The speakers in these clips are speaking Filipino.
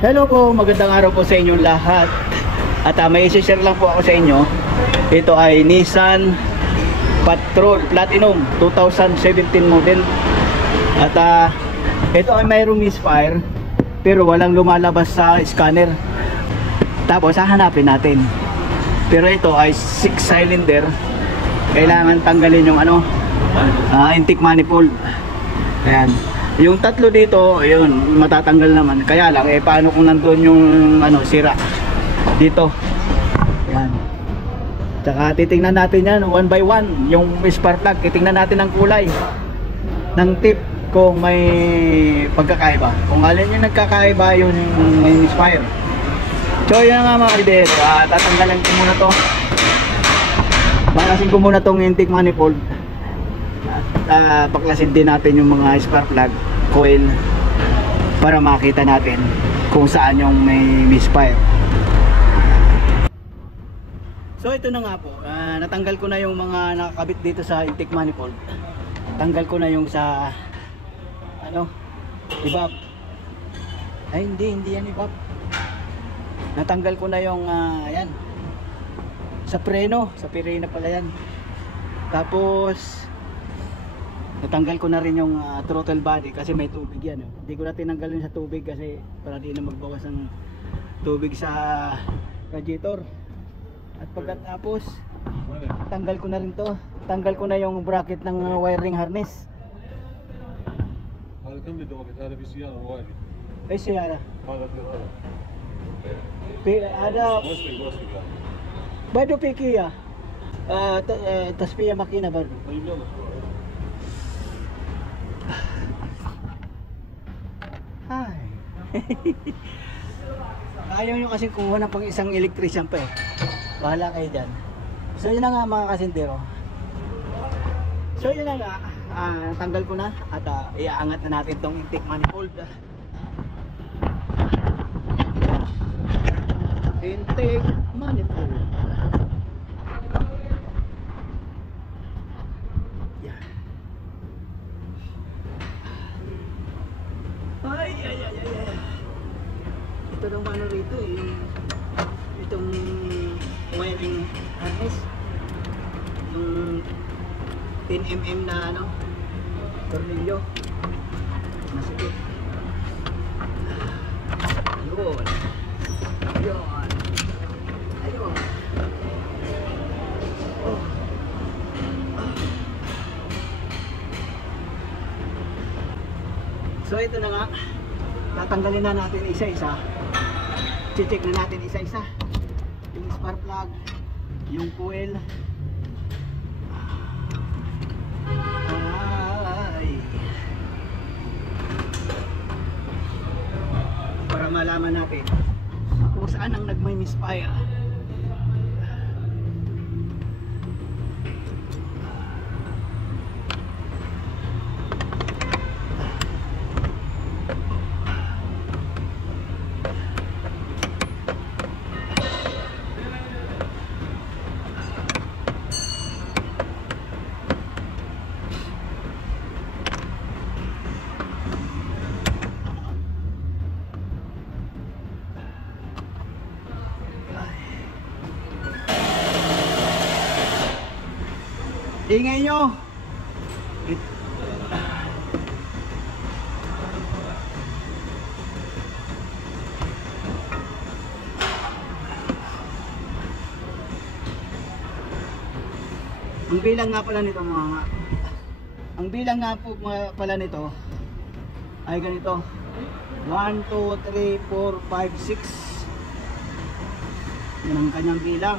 Hello po, magandang araw po sa inyong lahat. At may isi-share lang po ako sa inyo. Ito ay Nissan Patrol Platinum 2017 model. At ito ay mayroong misfire pero walang lumalabas sa scanner. Tapos hahanapin natin. Pero ito ay 6 cylinder. Kailangan tanggalin yung intake manifold. Ayan. Yung tatlo dito, ayun, matatanggal naman. Kaya lang, paano kung nandun yung sira dito. Yan. Tsaka titingnan natin yan, one by one. Yung spark plug, titingnan natin ang kulay ng tip kung may pagkakaiba. Kung alin yung nagkakaiba, yung misfire. So yun nga mga kaibigan, tatanggalan ko muna to. Bakasin ko muna tong intake manifold. Paklasin din natin yung mga spark plug, coil, para makita natin kung saan yung may misfire. So ito na nga po, natanggal ko na yung mga nakakabit dito sa intake manifold. Tanggal ko na yung sa ibab. Ay hindi yan ibab. Natanggal ko na yung ayan, sa preno, sa pirena pala yan. Tapos natanggal ko na rin yung throttle body kasi may tubig yan. Hindi ko na tinanggal yun sa tubig kasi para di na magbawas ng tubig sa radiator. At pagkatapos tanggal ko na rin to. Tanggal ko na yung bracket ng wiring harness. Ay siya. Ada bado pikiya. Tasfiya makina bado. Ay. Ayaw nyo kasi kumuha ng pang isang electrician pa eh. Bahala kayo dyan. So yun na nga mga kasintero. So yun na nga, tanggal ko na at iaangat na natin tong intake manifold. Intake manifold. Yan. Ay. Ito lang rito itong wiring harness, yung 10mm na tornilyo, masikip. Ayun. So ito na nga, tatanggalin na natin isa-isa. Check na natin isa-isa. Yung spark plug, yung coil. Para malaman natin kung saan ang nagmay-misfire. Ingay nyo. Ang bilang nga pala nito ang bilang nga po pala nito ay ganito. 1, 2, 3, 4, 5, 6. Yan ang kanyang bilang.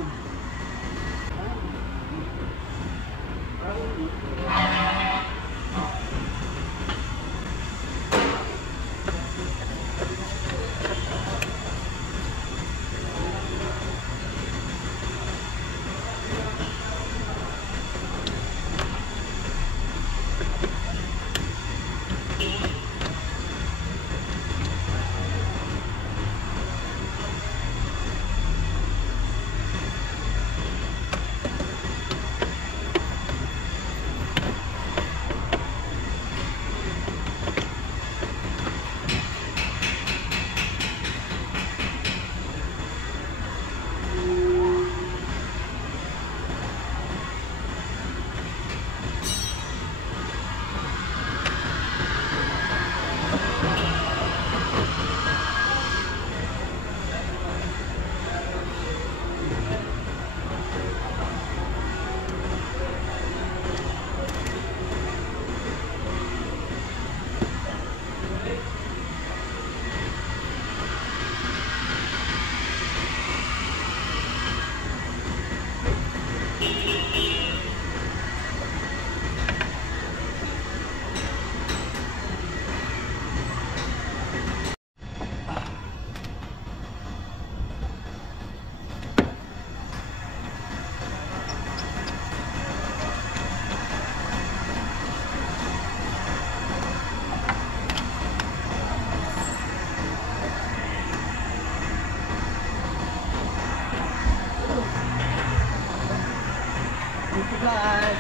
Ito guys.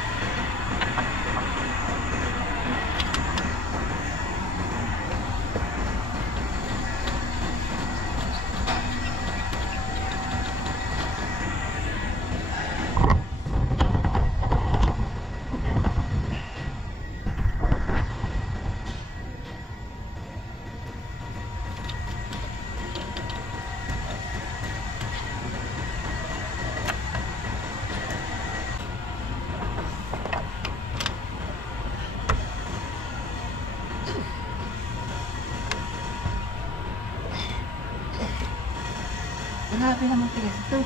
Grabe naman tigas ito.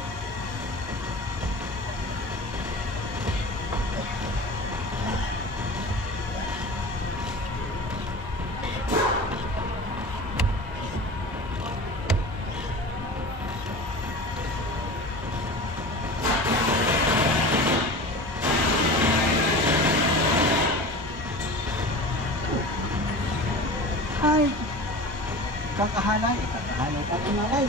Ay, kakahalay, kakahalay.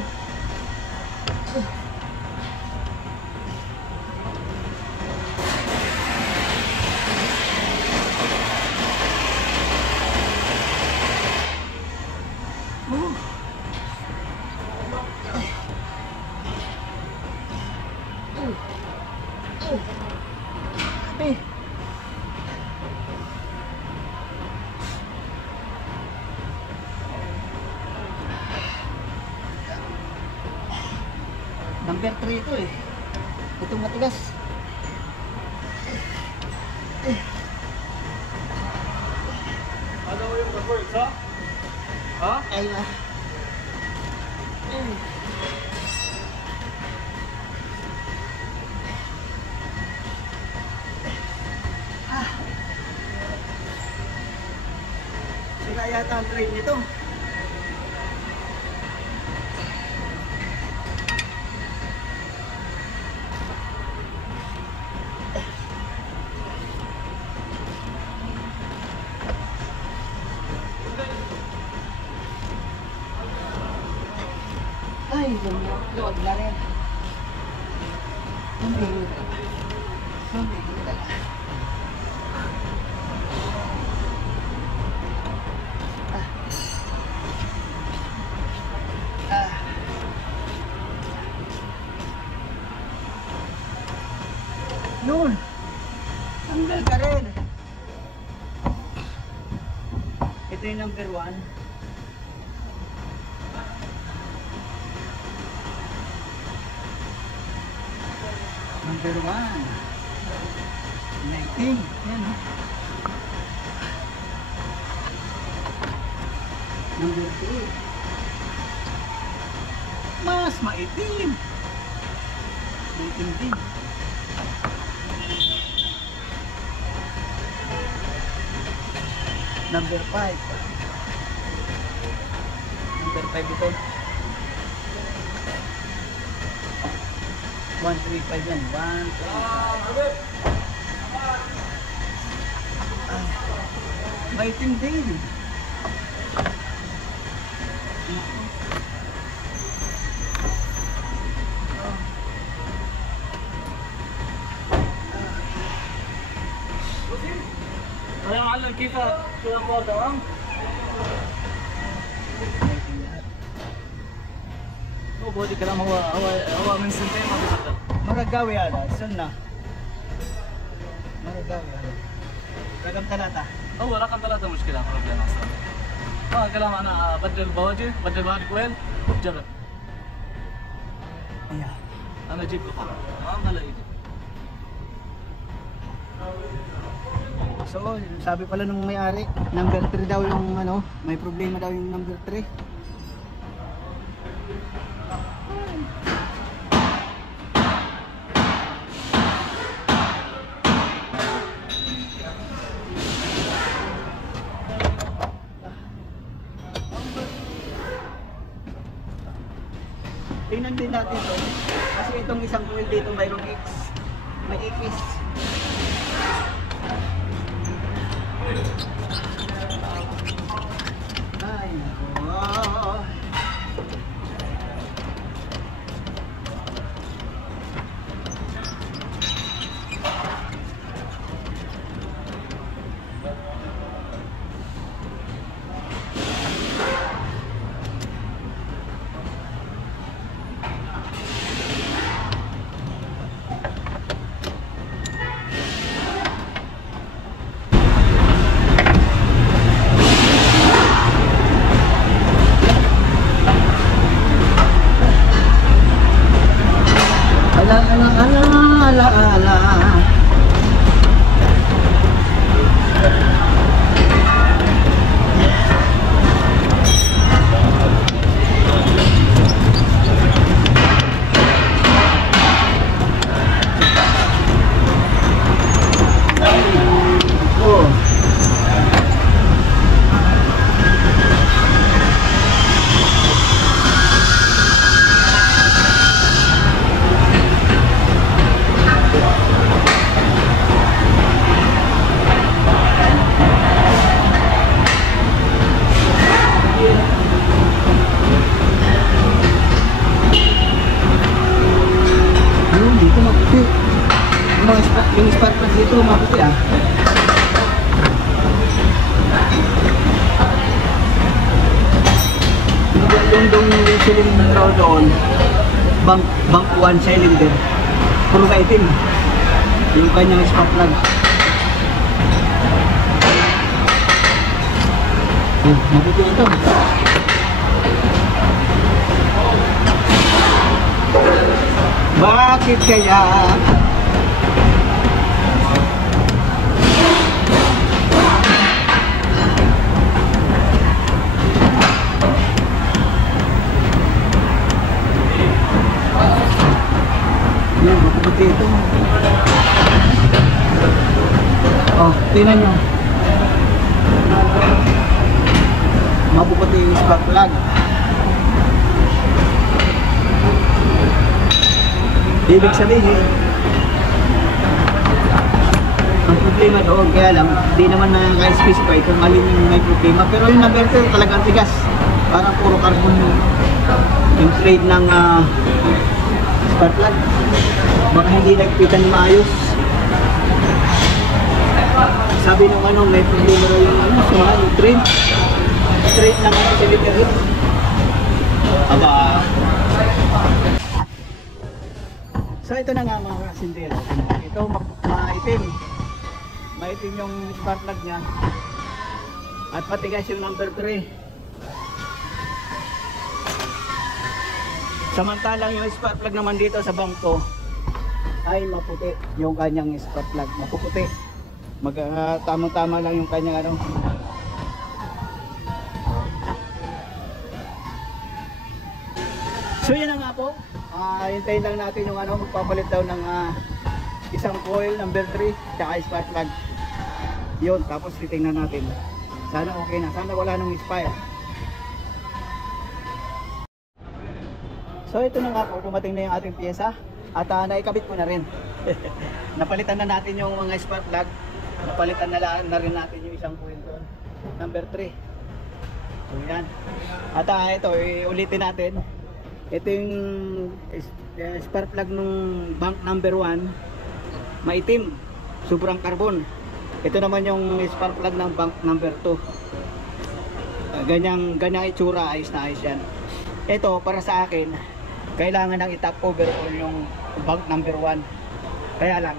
Number 3 ito eh. Itong matigas. Ano yung works ha? Ha? Aywa. Sila yata ang train nito. Ay, luwag na rin. Hindi. Yun. Tanggal ka rin. Ito yung number 1. Number 1. 19. Yan. Number 2. Mas maitim. Maitim din. Number 5. Number 5 ito. 135 yan. 135. Maitim din. يا معلم كيفك؟ شو الاخبار تمام؟ هو بودي كلام هو من سنتين ما بيشتغل. Maragawi هذا السنة. Maragawi هذا. رقم 3. هو رقم 3 مشكلة بروبلم اصلا. كلام انا بدل بواجه بدل بعد كويل جرب. Ayan. انا اجيب له خبر تمام هلا يجي. So, sabi pala nung may-ari, number 3 daw yung ano, may problema daw yung number 3. Tingnan din natin to. Kasi itong isang coil dito mayroong X. May X. Ay, nako. yung spark plug dito, maputi ah. Yung cylinder doon, bank 1 cylinder, puro maitim. Yung kanyang spark plug. Maputi ito. Bakit kaya? Yan, maputi ito. Oh, tingnan nyo. Mapuputi yung spark plug. Ibig sabihin, ang problema doon, kaya lang, di naman nakaka-specify kung alin yung may problema. Pero yung number 2 talagang tigas. Parang puro carbon yung trade ng spark plug. Baka hindi nagpitan maayos. Sabi ng may problema raw yung yung trade. Straight lang ang cylinder. Aba. So ito na nga mga kasindero. Ito maitim. Maitim yung spark plug niya. At patigas yung number 3. Samantalang yung spark plug naman dito sa bangko ay maputi yung kanyang spark plug. Mapuputi. Tamang-tama lang yung kanyang So yan na nga po. Hintayin lang natin yung magpapalit daw ng isang coil number 3 tsaka spark plug. Yun, tapos titingnan natin. Sana okay na, sana wala nang expire. So ito na nga po, dumating na yung ating pyesa. At naikabit ko na rin. Napalitan na natin yung mga spark plug. Napalitan na rin natin yung isang coil doon, number 3. So yan. At ito, ulitin natin. Ito yung spark plug nung bank number 1, maitim, sobrang carbon. Ito naman yung spark plug ng bank number 2. Ganyang itsura, ayos na ayos yan. Ito para sa akin, kailangan ng i-top overall yung bank number 1. Kaya lang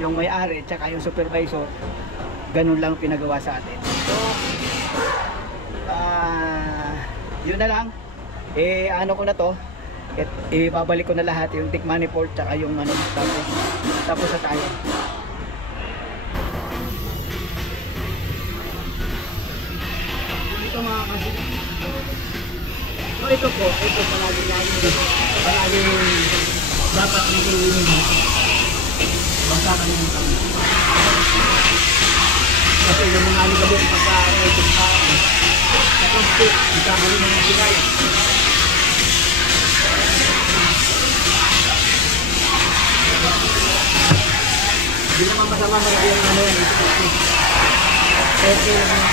yung may-ari tsaka yung supervisor, ganun lang pinagawa sa atin. So yun na lang. Ano ko na to, ibabalik ko na lahat yung tick manifold tsaka yung tapos sa tayo. Ito mga kasi, so ito palagi dapat naging basta kalimutan kasi yung mga aligabot pagka may tumkaan sa konti, ikakali na mga sigay. Hindi naman masama marami yung yan. Okay lang yan.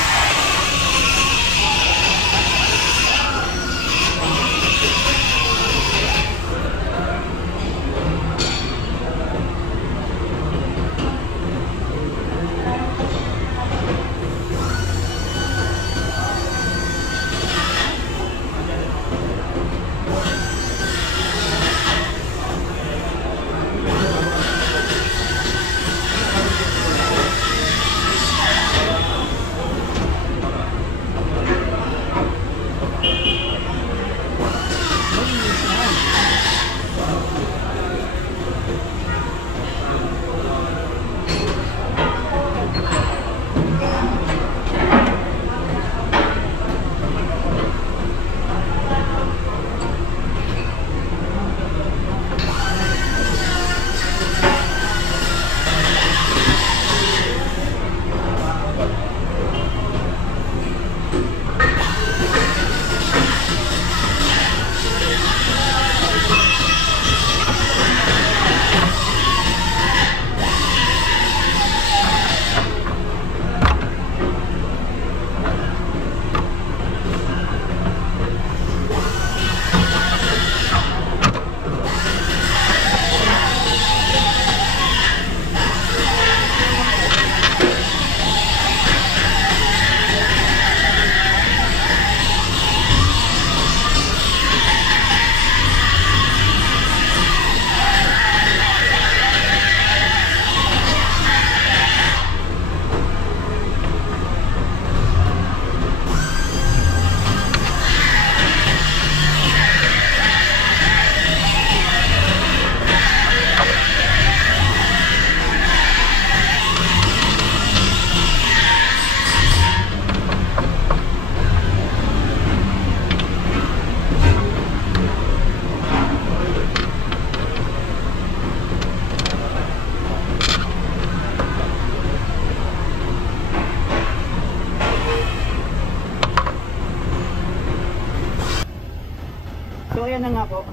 ayan na nga po.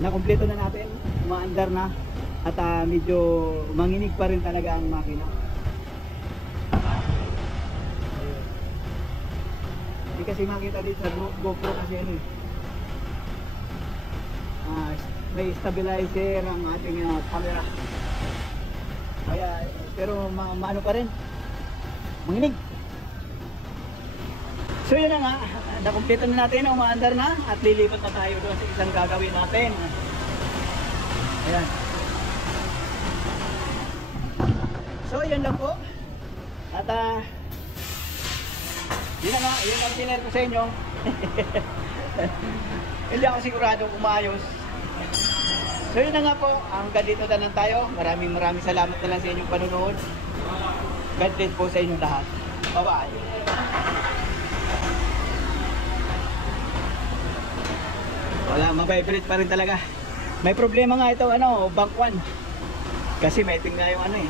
Nakumpleto na natin. Umaandar na. At medyo manginig pa rin talaga ang makina. Ayun. Hindi kasi makita dito sa GoPro kasi ano eh. May stabilizer ang ating camera. Kaya, pero maano pa rin. Manginig. So yun na nga, nakumpleto na natin, umaandar na at lilipat na tayo doon sa isang gagawin natin. Ayan. So yun lang po. At yun na nga, yun ang tinir ko sa inyo. Hindi ako sigurado kung maayos. So yun na nga po, hanggang dito na lang tayo. Maraming salamat na lang sa inyong panonood. God bless po sa inyong lahat. Bye-bye. Wala, mabibrate pa rin talaga. May problema nga ito, bank 1. Kasi may tingnan yung ano eh.